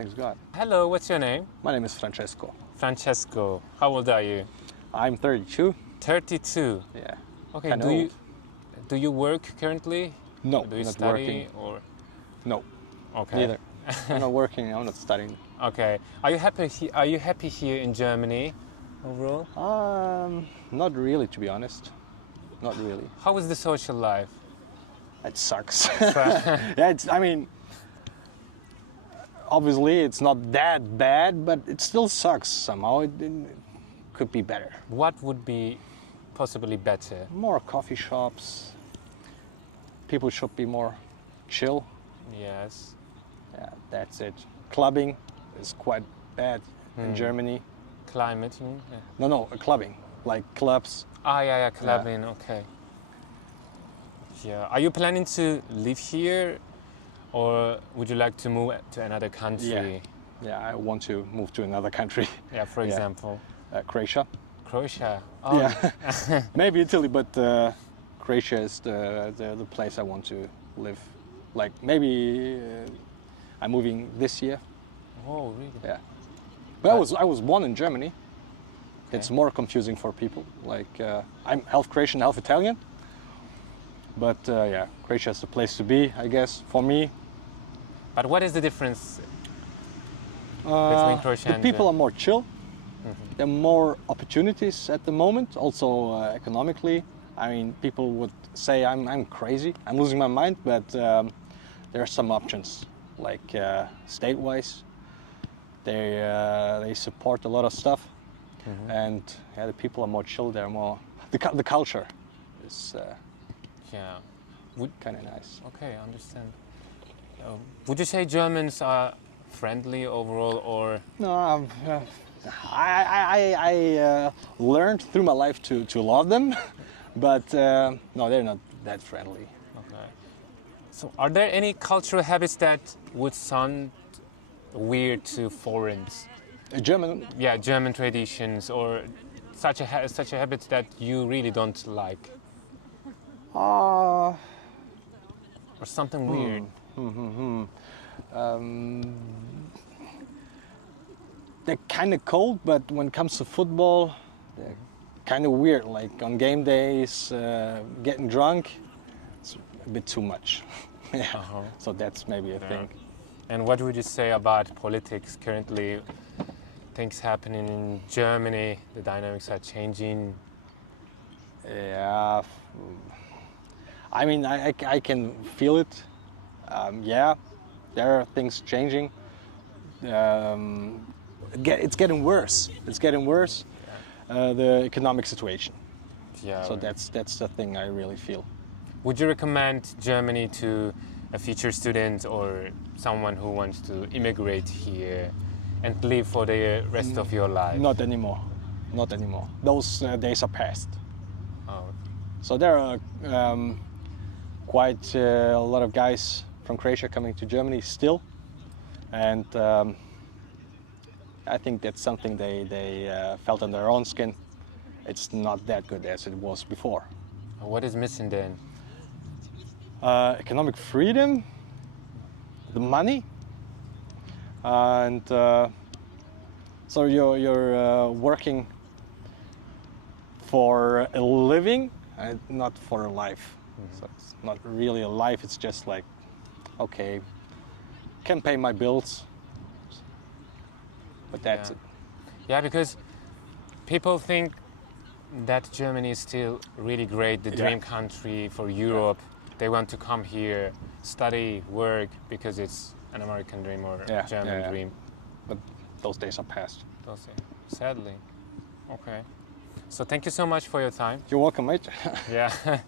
Thanks God. Hello, what's your name? My name is Francesco. Francesco. How old are you? I'm 32. 32. Yeah. Okay, Kinda do you work currently? No, Do you not study working. or No, okay. neither. I'm not working. I'm not studying. Okay. Are you happy here in Germany overall? Not really, to be honest. Not really. How is the social life? It sucks. So- Yeah, I mean, obviously it's not that bad, but it still sucks somehow. It could be better. What would be possibly better? More coffee shops. People should be more chill. Yes. Yeah, that's it. Clubbing is quite bad in Germany. Climate, you mean? Yeah. No, clubbing, like clubs. Ah, yeah, clubbing, okay. Yeah. Are you planning to live here or would you like to move to another country? Yeah, I want to move to another country. Yeah, for example. Croatia. Croatia. Oh, Yeah, maybe Italy, but Croatia is the place I want to live. Like maybe I'm moving this year. Oh, really? Yeah, but I was born in Germany. Okay. It's more confusing for people. Like I'm half Croatian, half Italian. But yeah, Croatia is the place to be, I guess, for me. But what is the difference between Croatia The and people are more chill. There are more opportunities at the moment, also economically. I mean, people would say I'm crazy, I'm losing my mind, but there are some options, like state-wise. They support a lot of stuff, and yeah, the people are more chill. They're more the culture is yeah. kind of nice. Okay, I understand. Would you say Germans are friendly overall, or No, I learned through my life to love them, but no, they're not that friendly. okay? So, are there any cultural habits that would sound weird to foreigners? German, Yeah, German traditions or such a habit that you really don't like, uh, or something weird. they're kind of cold, but when it comes to football, they're kind of weird. Like on game days, getting drunk, it's a bit too much. Yeah. So that's maybe a thing. And what would you say about politics currently? Things happening in Germany, the dynamics are changing. Yeah. I mean, I can feel it. Yeah, there are things changing. It's getting worse. It's getting worse. The economic situation. Yeah. So that's the thing I really feel. Would you recommend Germany to a future student or someone who wants to immigrate here and live for the rest of your life? Not anymore. Not anymore. Those days are past. Oh, So there are quite a lot of guys from Croatia coming to Germany still, and I think that's something they felt on their own skin. It's not that good as it was before. what is missing then? Economic freedom, the money, and so you're working for a living and not for a life. So it's not really a life. It's just like, okay, can pay my bills, but that's Yeah. it. Yeah, because people think that Germany is still really great, the dream country for Europe. They want to come here, study, work, because it's an American dream or German dream. But those days are past. They'll say, sadly. Okay. So thank you so much for your time. You're welcome, mate. Yeah.